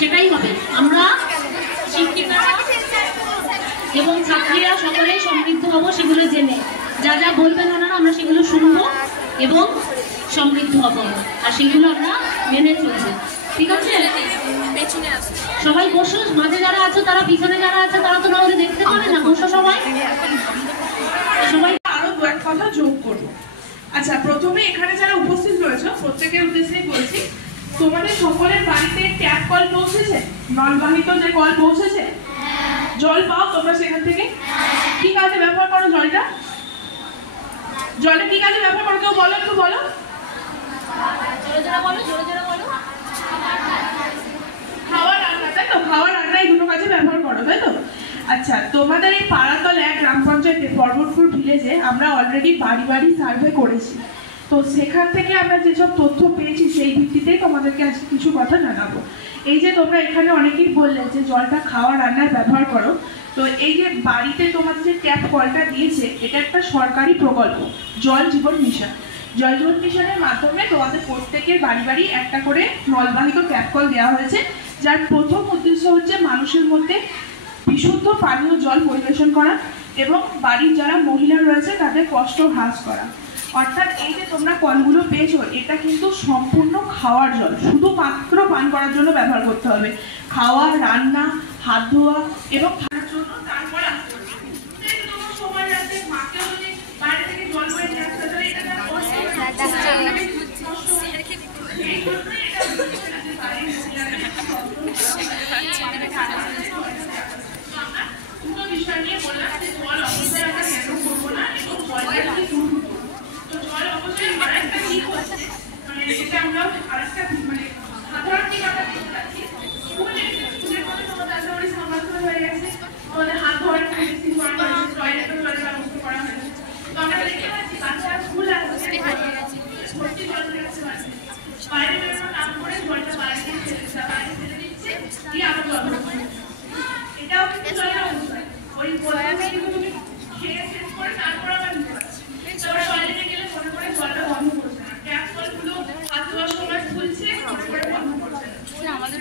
সেটাই হবে। আমরা শিক্ষিকারা এবং ছাত্রীরা সকলেই সমৃদ্ধ হব সেগুলো জেনে। যা যা বলবেন ওনারা আমরা সেগুলো শুনবো এবং সমৃদ্ধ হব, আর সেগুলো আমরা মেনে চলবো। ঠিক আছে? সবাই বসো, মাঝে যারা আছে তারা, পিছনে যারা আছে তারা তো না দেখতে পারে না, বসো সবাই। সবাই আরো দু এক কথা যোগ করবো। আচ্ছা, প্রথমে এখানে যারা উপস্থিত রয়েছে প্রত্যেকের উদ্দেশ্যেই বলছি, তোমাদের সকলের বাড়িতে ট্যাপ কল পৌঁছেছে? নলবাহিত যে কল পৌঁছেছে? জল পাও তোমরা সেখান থেকে? কি কাজে ব্যবহার করো জলটা? জলটা কি কাজে ব্যবহার করো কেউ বলো, একটু বলো। খাওয়া রান্না, তাই তো? খাওয়া রান্না এই দুটো কাজে ব্যবহার করো, তাই তো? আচ্ছা, তোমাদের এই পাড়াতলা গ্রাম পঞ্চায়েতে পর্বতপুর ভিলেজে আমরা অলরেডি বাড়ি বাড়ি সার্ভে করেছি। তো সেখান থেকে আমরা যেসব তথ্য পেয়েছি সেই ভিত্তিতেই তোমাদেরকে আজকে কিছু কথা জানাবো। এই যে তোমরা এখানে অনেকেই বললে যে জলটা খাওয়া রান্নায় ব্যবহার করো, তো এই যে বাড়িতে তোমাদের যে ট্যাপ কলটা দিয়েছে এটা একটা সরকারি প্রকল্প, জল জীবন মিশন। জল জীবন মিশনের মাধ্যমে তোমাদের প্রত্যেকের বাড়ি বাড়ি একটা করে নলবাহিত ট্যাপ কল দেওয়া হয়েছে, যার প্রথম উদ্দেশ্য হচ্ছে মানুষের মধ্যে বিশুদ্ধ পানীয় জল পরিবেশন করা এবং বাড়ির যারা মহিলা রয়েছে তাদের কষ্ট হ্রাস করা। অর্থাৎ এই যে তোমরা কলগুলো পেয়েছো এটা কিন্তু সম্পূর্ণ খাওয়ার জল, শুধুমাত্র পান করার জন্য ব্যবহার করতে হবে। খাওয়া, রান্না, হাত ধোয়া এবং খাওয়ার জন্য। তারপরে সময় রাখতে মাকেও যদি বাইরে থেকে জল করে নিয়ে আসতে হবে, এটা বিষয় নিয়ে বললাম যে জল অপচয় আমরা কেন করবো না এবং জলের কি তো জল অপচয় করা একটা কি হচ্ছে, মানে এটা আমরা আরেকটা মানে সাধারণ দিক আমরা দেখতে পাচ্ছি। স্কুলের মধ্যে তোমাদের আশাবাড়ি সামর্থ্য হয়ে গেছে, আমাদের হাত ধোয়ার মেশিন করা হয়েছে, টয়লেটের জলের ব্যবস্থা করা হয়েছে। তো আমরা দেখতে পাচ্ছি বাচ্চারা স্কুল আসছে ভর্তি জল রাখতে পারছে, বাইরে বেরোনোর নাম করে জলটা বাইরে ফেলে দিচ্ছে, দিয়ে আবার ব্যবহার করছে। এটাও কিন্তু জলের অবস্থা। ওই বলতে কিন্তু তুমি খেয়ে শেষ করে তারপর আবার নিতে পারছি, তারপর টয়লেটে গেলে মনে করে জলটা বন্ধ করছে না, ট্যাপ কলগুলো হাত ধোয়ার সময় খুলছে, মনে করে বন্ধ করছে না। আমাদের